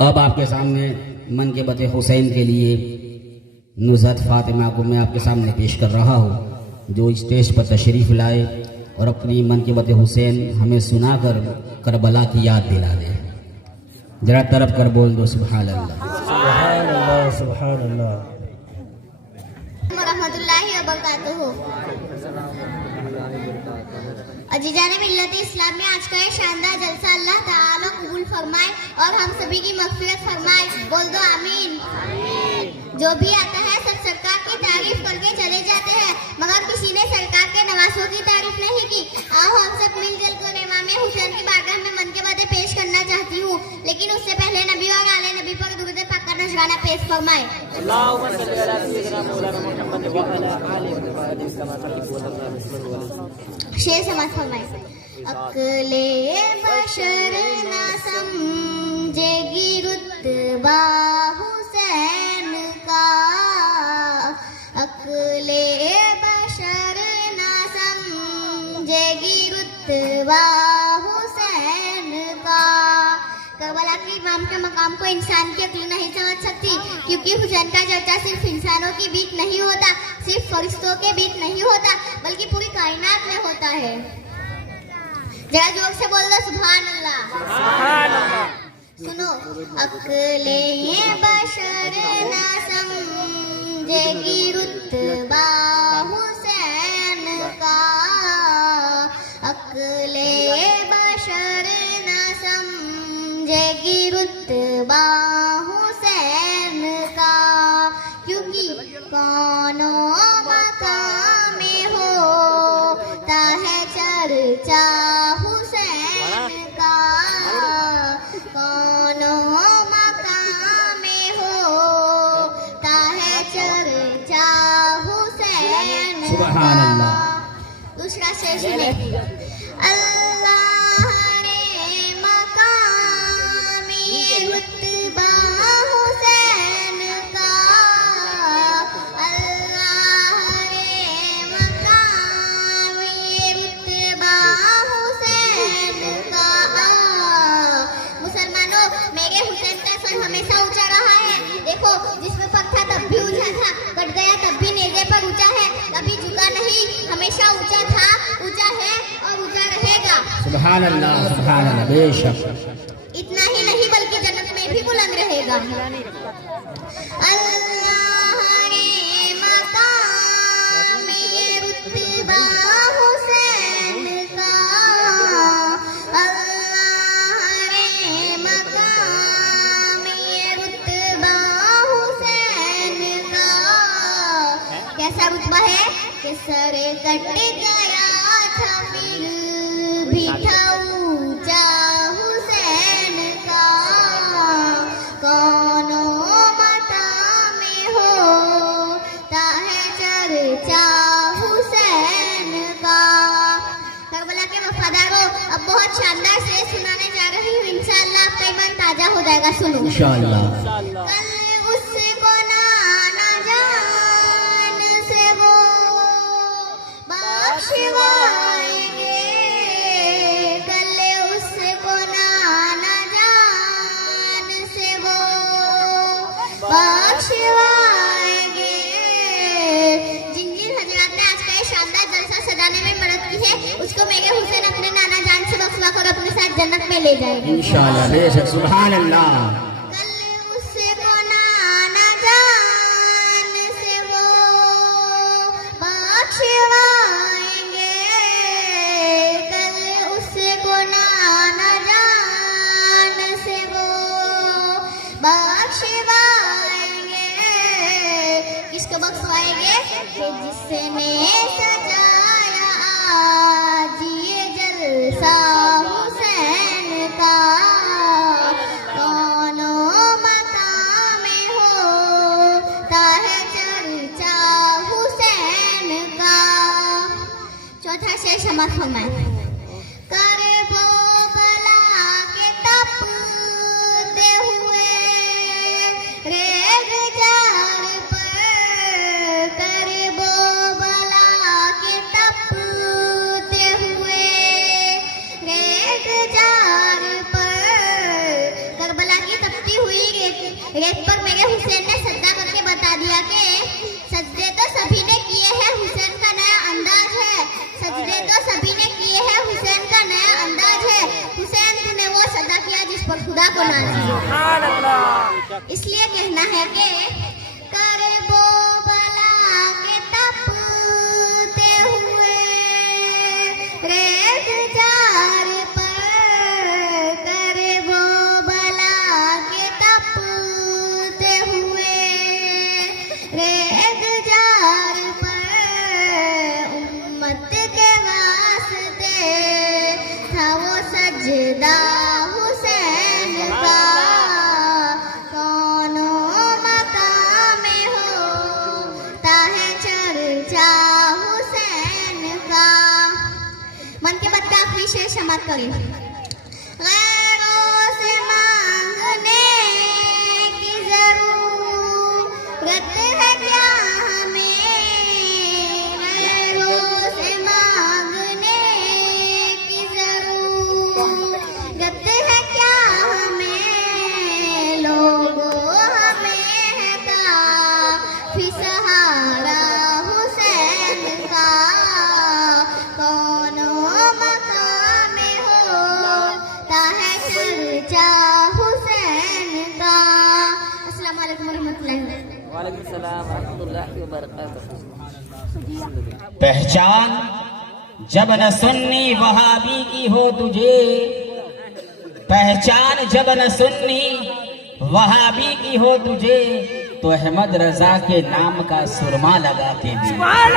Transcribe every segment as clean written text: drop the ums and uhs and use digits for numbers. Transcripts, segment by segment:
अब आपके सामने मनक़िबत हुसैन के लिए नुज़हत फ़ातिमा को मैं आपके सामने पेश कर रहा हूँ, जो स्टेज पर तशरीफ़ लाए और अपनी मनक़िबत हुसैन हमें सुनाकर करबला की याद दिला दे। जरा तरफ कर बोल दो सुभान अल्लाह, सुभान अल्लाह, सुभान अल्लाह। रहमतुल्लाहि व बरकातुहू। अजीज़ान मिल्लत इस्लाम में आज का ये शानदार जलसा अल्लाह ताला कबूल फरमाए और हम सभी की मग़फ़िरत फरमाए। बोल दो आमीन। जो भी आता है सब सरकार की तारीफ करके चले जाते हैं, मगर किसी ने सरकार के नवासों की तारीफ नहीं की। आओ हम सब मिलजुल कर इमाम हुसैन की बारगाह में मनक़िबत पेश करना चाहती हूँ, लेकिन उससे पहले नबी और आले नबी पर दुरूद पाक का नज़राना पेश फरमाए। शेर समाज फरमाए। अक्ले बशर ना समझेगी रुतबा हुसैन का, अक्ले बशर ना समझेगी रुतबा हुसैन का। करबला के इमाम के मकाम को इंसान की अक्ल नहीं समझ सकती, क्योंकि हुसैन का चर्चा सिर्फ इंसानों के बीच नहीं होता, सिर्फ फरिश्तों के बीच नहीं होता, बल्कि पूरी कायनात में होता है। जरा जोर से बोल दो सुभान अल्लाह, सुभान अल्लाह। सुनो, अक्ले बशर ना समझेगी रुतबा हुसैन का, अक्ले बशर ना समझेगी रुतबा हुसैन का, क्योंकि कौनो मकाम में होता है चर्चा हुसैन का, कौनो मकाम में होता है चर्चा हुसैन सुभान का। अल्लाह। दूसरा शेर सुने। अल्लाह रे मकामी रुतबा हुसैन का, अल्लाह रे मकामी रुतबा हुसैन का। मुसलमानों, मेरे हुसैन का सर हमेशा ऊंचा रहा है। देखो, जिसमें पग था तब भी ऊंचा था, कट गया तब भी नेज़े पर ऊंचा है, कभी झुका नहीं, हमेशा ऊंचा था, ऊंचा है और ऊंचा रहेगा। सुभान अल्लाह, सुभान अल्लाह। बेशक इतना ही नहीं बल्कि जन्नत में भी बुलंद रहेगा। अल्लाह रे मकामी रुतबा हुसैन का, अल्लाह रे मकामी रुतबा हुसैन का। कैसा रुतबा है कि सर कट गया था फिर भी था ऊंचा हुसैन का, कौनो मकाम में होता है चर्चा हुसैन का। करबला के वफादारों, अब बहुत शानदार से सुनाने जा रही हूँ, इंशाअल्लाह आपका ईमान ताजा हो जाएगा। सुनो इंशाअल्लाह। कल उसको नाना जान से वो बख्शवाएंगे, कल उसको नाना जान से वो बख्शवाएंगे। जिन जिन हजरात ने आज का ये शानदार जलसा सजाने में मदद की है, उसको मेरे हुसैन अपने नाना जान से बख्शवा कर अपने साथ जन्नत में ले जाएंगे इंशाअल्लाह। बेशक सुभान अल्लाह। कल उसको नाना जान से वो बख्शवाएंगे, कल उसको नाना जान से वो बख्शवाएंगे। किसको बख्शवाएंगे? जिसने सजाया आज ये जलसा हुसैन का, कौनो मकाम में होता है चर्चा हुसैन का। चौथा शेर समाप्त फरमाए। करबला के तपते हुए रेग जार पर, करबला के तपते हुए रेग जार पर, करबला की तपती हुई रेत पर मेरे हुसैन ने सजदा करके बता दिया कि सजदे तो सभी ने किए हैं, हुसैन का नया अंदाज है। सजदे तो सभी ने किए हैं, हुसैन का नया अंदाज है। हुसैन तूने वो सजदा किया जिस पर खुदा को नाराज। इसलिए कहना है कि करे वो बला के तपते हुए रेत जार पर, करे वो बला के तपते हुए रेत जार पर, उम्मत के वास्ते था वो सजदा हुसैन का। मन के बाद का आखिरी शेर समाप्त करें। गैरों से मांगने की जरूरत है क्या हमें, गैरों से मांगने की जरूरत है क्या हमें, लोगों हमें है काफी सहारा हुसैन का। पहचान जब न सुन्नी वहाबी की हो तुझे, पहचान जब न सुन्नी वहाबी की हो तुझे, तो अहमद रजा के नाम का सुरमा लगा के दी। सुभान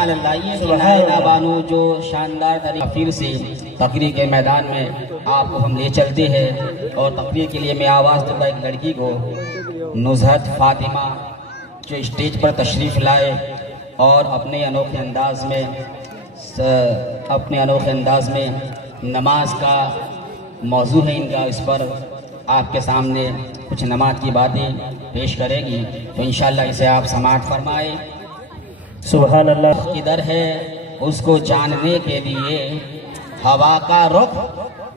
अल्लाह। ये सुभान बानो जो शानदार तरीके फिर से तकरीर के मैदान में आपको हम ले चलते हैं, और तकरीर के लिए मैं आवाज़ दूंगा एक लड़की को, नुज़हत फातिमा, जो स्टेज पर तशरीफ़ लाए और अपने अनोखे अंदाज में नमाज का मौजू है इनका, इस पर आपके सामने कुछ नमाज की बातें पेश करेगी, तो इंशाअल्लाह इसे आप समाअत फरमाए। सुभान अल्लाह। किधर है उसको जानने के लिए हवा का रुख,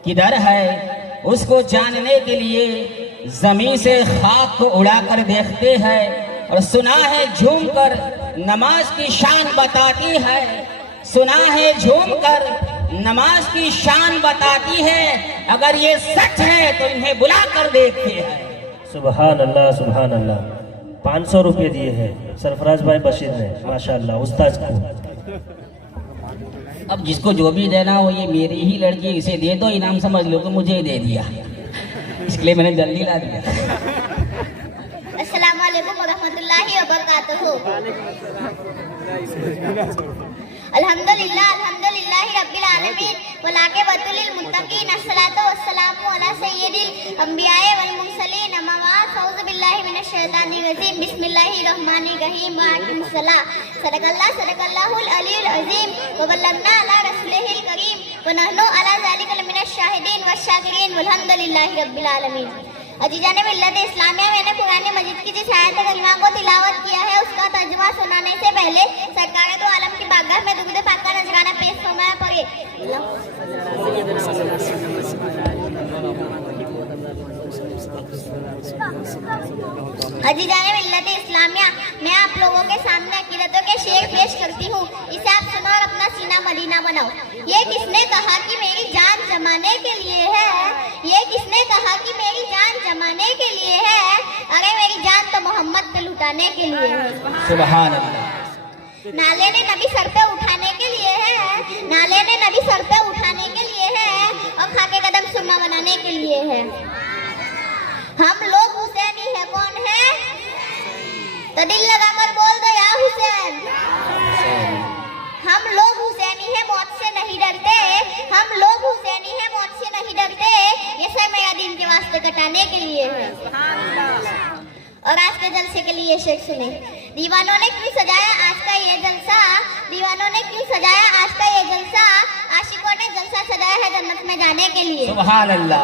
किधर है उसको जानने के लिए जमीन से खाक को उड़ाकर देखते हैं, और सुना है झूम कर नमाज की शान बताती है, सुना है झूम कर नमाज की शान बताती है, अगर ये सच है तो इन्हें बुला कर देखते हैं। सुभान अल्लाह सुभान अल्लाह। 500 रुपये दिए हैं सरफराज भाई बशीर ने, माशाअल्लाह उस्ताद को। अब जिसको जो भी देना हो, ये मेरी ही लड़की, इसे दे दो, इनाम समझ लो कि मुझे ही दे दिया, इसलिए मैंने जल्दी ला दिया। अस्सलाम वालेकुम वरहमतुल्लाहि वबरकातुहू। अल्हम्दुलिल्लाह अल्हम्दुलिल्लाहि रब्बिल आलमीन वलाक़िबतुल लिल मुत्तक़ीन अस्सलातु वस्सलामु अला सय्यिदिल अंबियाए वल मुरसलीन अम्मा बाद अऊज़ु बिल्लाहि मिनश शैतानिर रजीम बिस्मिल्लाहिर रहमानिर रहीम व अक़िमिस सलाह सदक़ल्लाहुल अलीयुल अज़ीम व बल्लगना अला रसूलिहिल करीम व नहनु अला ज़ालिका मिनश शाहिदीन वश शाकिरीन वल्हम्दुलिल्लाहि रब्बिल आलमीन। अजीज़ान मिल्लत इस्लामिया, मैंने कुरान मजीद की जिस आयत करीमा को तिलावत किया है उसका तर्जुमा सुनाने से पहले सरकार दो आलम की बारगाह में दुरूद पाक का नजराना पेश फरमाया पड़े। अजीज़ान मिल्लत इस्लामिया, मैं आप लोगों के सामने अकीदतों के शेर पेश करती हूँ, इसे आप सुनो और अपना सीना मदीना बनाओ। ये किसने कहा कि मेरी जान जमाने के लिए है, ये किसने कहा कि मेरी जान जमाने के लिए है, अरे मेरी जान तो मोहम्मद पे लुटाने के लिए है। सुभान अल्लाह। नाले ने नबी सर पे उठाने के लिए है, नाले ने नबी सर पे उठाने के लिए है, और खाके कदम सुरमा बनाने के लिए है। हम लोग हुसैनी है, कौन है? तो दिल लगाकर बोल दो या हुसैन। हम लोग हुसैनी है, मौत से नहीं डरते, हम लोग हुसैनी है, मौत से नहीं डरते, ये सब मेरा दिन के वास्ते कटाने के लिए है। और आज के जलसे के लिए शेख सुने। दीवानों ने क्यों सजाया आज का ये जलसा, दीवानों ने क्यों सजाया आज का ये जलसा, आशिकों ने जलसा सजाया है जन्नत में जाने के लिए। सुभान अल्लाह।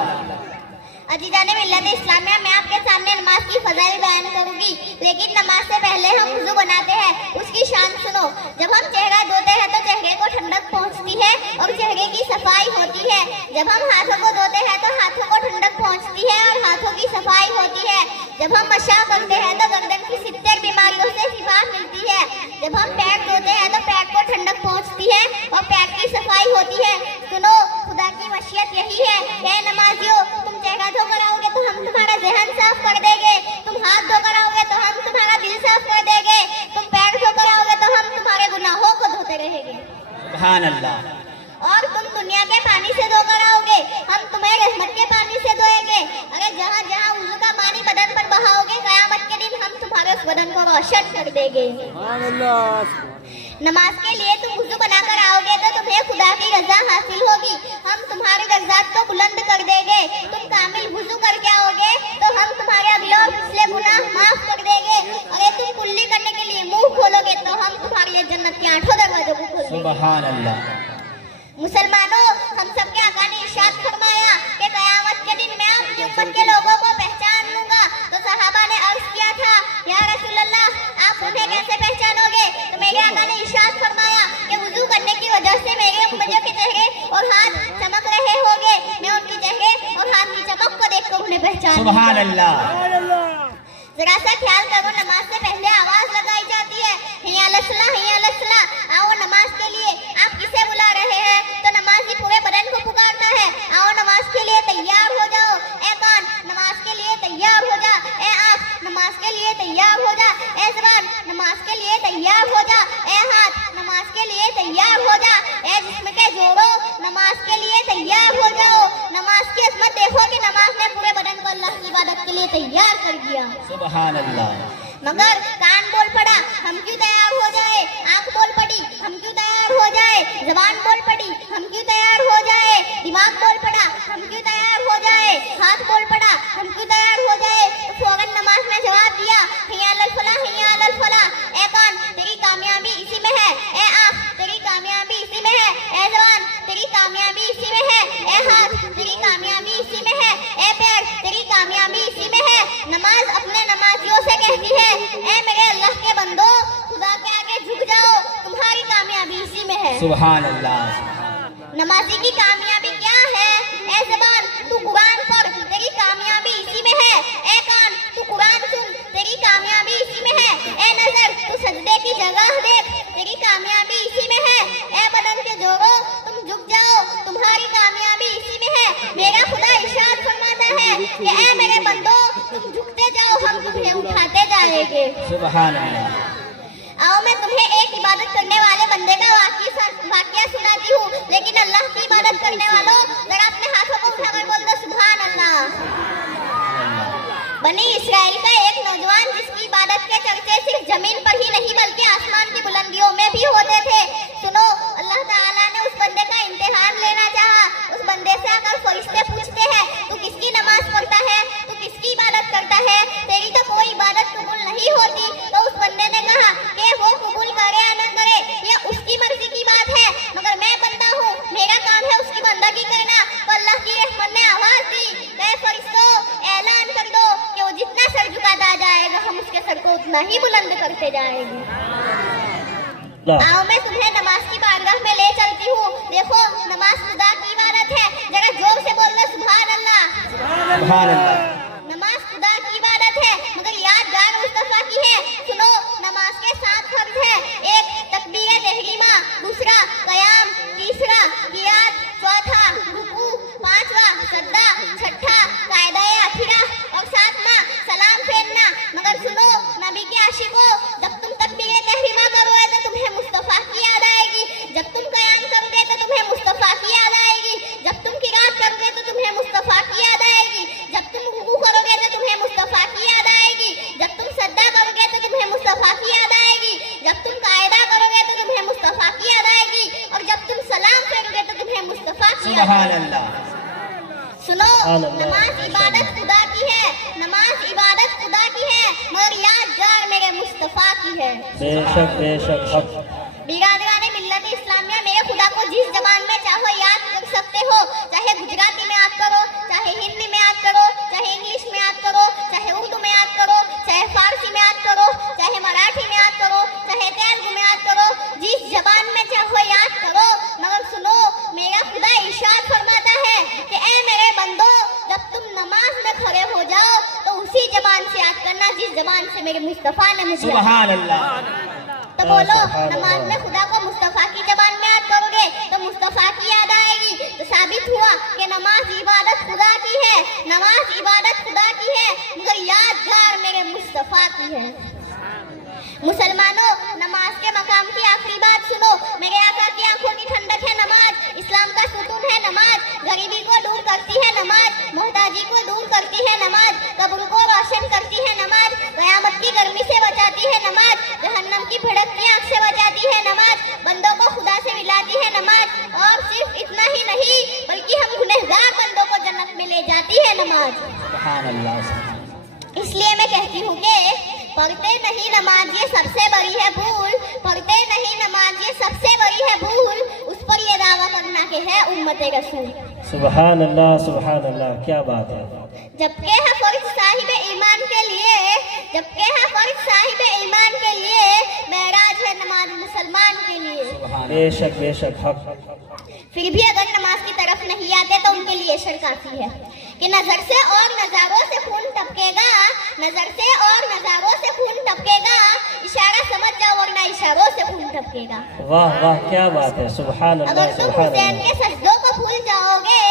अजीज़ान मिल्लत इस्लामिया, मैं आपके सामने नमाज की फज़ाइल बयान करूंगी, लेकिन नमाज से पहले हम वुज़ू बनाते हैं, उसकी शान सुनो। जब हम चेहरा धोते हैं तो चेहरे को ठंडक पहुंचती है और चेहरे की सफाई होती है। जब हम हाथों को धोते हैं तो हाथों को ठंडक पहुंचती है और हाथों की सफाई सफाई होती है। जब हम मशा करते हैं तो गर्दन की 70 बीमारियों से शिफा मिलती है। जब हम पैर धोते हैं तो पैर को ठंडक पहुंचती है और पैर की सफाई होती है। सुनो, खुदा की मशीयत यही है। हे नमाजियों, तुम चेहरा धोकर आओगे तो हम तुम्हारा जहन साफ कर देंगे। तुम हाथ धोकर आओगे तो हम तुम्हारा दिल साफ कर देंगे। तुम पैर धोकर आओगे तो हम तुम्हारे गुनाहों को धोते रहेंगे। सुभान अल्लाह। और तुम दुनिया के पानी से धोकर आओगे, हम तुम्हें रहमत के पानी से धोएंगे। अरे जहाँ जहाँ वुज़ू का पानी बदन पर बहाओगे, कयामत के दिन हम तुम्हारे उस बदन को रोशन कर देंगे। नमाज के लिए तुम वुज़ू बनाकर आओगे तो तुम्हें खुदा की रजा हासिल होगी। हम तुम्हारे दर्जात को बुलंद कर देंगे। तुम कामिल वुज़ू करके आओगे तो हम तुम्हारे अगले और पिछले गुनाह माफ कर देंगे। अरे तुम कुल्ली करने के लिए मुंह खोलोगे तो हम तुम्हारे लिए जन्नत के 8 दरवाजों को खोल देंगे। सुभान अल्लाह। मुसलमानों, हम सबके आका ने इरशाद फरमाया कि कयामत के दिन मैं अपनी उम्मत के लोगों को पहचान लूंगा। तो सहाबा ने अर्ज किया था, या रसूल अल्लाह, आप उन्हें कैसे पहचानोगे? तो मेरे आका ने इरशाद फरमाया कि वुज़ू करने की वजह से मेरे उम्मतियों के चेहरे और हाथ चमक रहे होंगे। मैं उनके चेहरे और हाथ की चमक को देखकर उन्हें पहचान। सुभान अल्लाह। जरा सा ख्याल करो, नमाज से पहले आवाज लगाई जाती है, हिया लसला, हिया लसला, आओ नमाज के लिए। आप किसे बुला रहे हैं? तो नमाजी पूरे बदन को पुकारता है, आओ नमाज के लिए तैयार हो जाओ। ए कान, नमाज के लिए तैयार हो जा। ए आँख, नमाज के लिए तैयार हो जा। ए ज़बान, नमाज के लिए तैयार हो जा। ए हाथ, नमाज के लिए तैयार हो जा। ए जिस्म के जोड़ो, नमाज के लिए तैयार हो जाओ। नमाज की अजमत देखो कि नमाज ने पूरे बदन को अल्लाह की इबादत के लिए तैयार कर दिया। सुभान अल्लाह। मगर कान बोल पड़ा, हम क्यों तैयार हो जाए? आंख बोल पड़ी, हम क्यों तैयार हो जाए? ज़बान बोल पड़ी, हम क्यों तैयार हो जाए? दिमाग बोल पड़ा, हम क्यों तैयार हो जाए? हाथ बोल पड़ा, हम क्यों तैयार हो जाए? तो फौरन नमाज में जवाब दिया, हिया अलल फलाह, हिया अलल फलाह। ए कान, तेरी कामयाबी इसी में है। ए आंख, तेरी कामयाबी इसी में है। ए ज़बान, तेरी कामयाबी इसी में है। ए हाथ, तेरी कामयाबी इसी में है। ए पैर, तेरी कामयाबी इसी में है। नमाज अपने नमाजियों से कहती है, ए मेरे अल्लाह के बंदो, खुदा के आगे झुक जाओ, तुम्हारी कामयाबी इसी में है। सुभान अल्लाह। नमाजी की कामयाबी क्या है? ए ज़बान, तू कुरान पढ़, तेरी कामयाबी इसी में है। ए कान, तू कुरान सुन, तेरी कामयाबी इसी में है। ए नजर, तू सजदे की जगह देख, तेरी कामयाबी इसी में है। ए बदन के जोड़ो, तुम झुक जाओ, तुम्हारी कामयाबी इसी में है। मेरा खुदा इरशाद फरमाता है कि ए मेरे बंदो, तुम झुकते जाओ, हम तुम्हें उठाते जाएंगे। सुभान अल्लाह। आओ मैं तुम्हें एक इबादत करने वाले बंदे का वाकया सुनाती हूँ। लेकिन अल्लाह की इबादत करने वालों, जरा अपने हाथों को उठाकर बोल दो सुभान अल्लाह। बनी इस्राइल का एक नौजवान, जिसकी इबादत के चर्चे सिर्फ जमीन पर ही नहीं बल्कि आसमान की बुलंदियों में भी होते थे। सुनो, अल्लाह ताला ने उस बंदे का इम्तिहान लेना चाहा। उस बंदे से आकर फरिश्ते पूछते हैं, तू किसकी नमाज पढ़ता है? तू किसकी इबादत करता है? तेरी तो कोई इबादत कबूल नहीं होती। तो उस बंदे ने कहा कि वो कबूल करे या न करे, ये उसकी मर्जी की बात है, मगर मैं बंदा हूँ, मेरा काम है उसकी बंदगी करना। तो अल्लाह की रहमत ने आवाज दी, फरिश्तों, ऐलान कर दो कि वो जितना सर झुकाता जाएगा, हम उसके सर को उतना ही बुलंद करते जाएंगे। आओ मैं तुम्हें नमाज की बारगाह में ले चलती हूँ। देखो, नमाज खुदा की इबादत है। जरा जोर से बोल दो सुभान अल्लाह। सुभान अल्लाह। नमाज खुदा की इबादत है, मगर यादगार मुस्तफा की है। सुनो, नमाज के 7 फर्ज है। एक तकबीर तहरीमा, दूसरा कयाम, तीसरा कियात, चौथा रुकू, पांचवा सज्दा, छठा कायदा अखीरा और 7वां सलाम फेरना। मगर सुनो नबी के आशिकों, जब तुम तकबीर तहरीमा करोगे तो तुम्हें मुस्तफा की याद आएगी। जब तुम कयाम करोगे तो तुम्हें मुस्तफा की याद आएगी। जब तुम किरात करोगे तो तुम्हें मुस्तफा की याद आएगी। जब तुम रुकू करोगे तो तुम्हें मुस्तफा की याद आएगी। जब तुम सज्दा करोगे तो तुम्हें मुस्तफा की याद आएगी। जब तुम कायदा करोगे तो तुम्हें मुस्तफा की याद आएगी। और जब तुम सलाम फेरोगे तो तुम्हें मुस्तफा की याद आएगी। सुनो, नमाज इबादत खुदा की है। नमाज इबादत खुदा की है, मगर यादगार मेरे मुस्तफा की है। बेशक बेशक हक। बिरादराने मिल्लत इस्लामिया, मेरे खुदा को जिस जबान में चाहो याद कर सकते हो। चाहे गुजराती में याद करो, चाहे हिंदी में याद करो, चाहे इंग्लिश में याद करो, चाहे उर्दू में याद करो, चाहे फारसी में याद करो, चाहे मराठी में याद करो, चाहे तेलुगु में याद करो, जिस जबान में चाहो याद करो। मगर सुनो, मेरा खुदा इरशाद फरमाता है कि ए मेरे बंदो, जब तुम नमाज में खड़े हो जाओ तो जबान से याद करना जिस जबान से मेरे मुस्तफ़ा ने मुझे याद सुभान अल्लाह। तो बोलो सुभान नमाज अल्लाह। में खुदा को मुस्तफ़ा की जबान में याद करोगे तो मुस्तफ़ा की याद आएगी। तो साबित हुआ कि नमाज इबादत खुदा की है, नमाज इबादत खुदा की है, मगर यादगार मेरे मुस्तफ़ा की है। मुसलमानों, नमाज के मकाम की आखिरी बात सुनो। मेरे आका की आंखों की ठंडक है नमाज, इस्लाम का सुतून है नमाज, गरीबी को दूर करती है नमाज, मोहताजी को दूर करती है नमाज, कब्र को रोशन करती है नमाज, कयामत की गर्मी से बचाती है नमाज, जहन्नम की भड़कती आंख से बचाती है नमाज, बंदों को खुदा से मिलाती है नमाज, और सिर्फ इतना ही नहीं बल्कि हम गुनहगार बंदों को जन्नत में ले जाती है नमाज। सुभान अल्लाह। इसलिए मैं कहती हूँ कि पढ़ते नहीं नमाज ये सबसे बड़ी है भूल, पढ़ते नहीं नमाज ये सबसे बड़ी है भूल, उस पर ये दावा करना कि है उम्मते रसूल। सुभान अल्लाह, क्या बात है। जबकि है फर्ज साहिब ईमान के लिए, जबकि है फर्ज साहिब ईमान के लिए, मेराज है नमाज मुसलमान के लिए। बेशक बेशक हक। फिर भी अगर नमाज की तरफ नहीं आते तो उनके लिए शर काफी है कि नजर से और नजारों से खून टपकेगा, नजर से और नजारों से खून टपकेगा, इशारा समझ जाओ वरना इशारों से खून टपकेगा। वाह वाह, क्या बात है। सुभान अगर अल्लाह, तुम सुभान हुसैन अल्लाह। के सजदों को भूल जाओगे,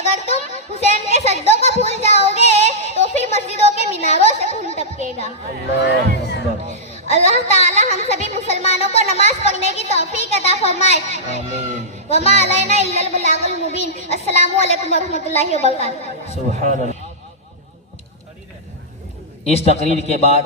अगर तुम हुसैन के सजदों को भूल जाओगे तो फिर मस्जिदों के मीनारों से खून टपकेगा। अल्लाह अकबर। अल्लाह ताला हम सभी मुसलमानों को नमाज पढ़ने की तौफीक अता फरमाए। आमीन। वमा अलैना इल्लल बलागुल मुबीन। अस्सलामु अलैकुम वरहमतुल्लाहि वबरकातुहू। सुभान अल्लाह। इस तकरीर के बाद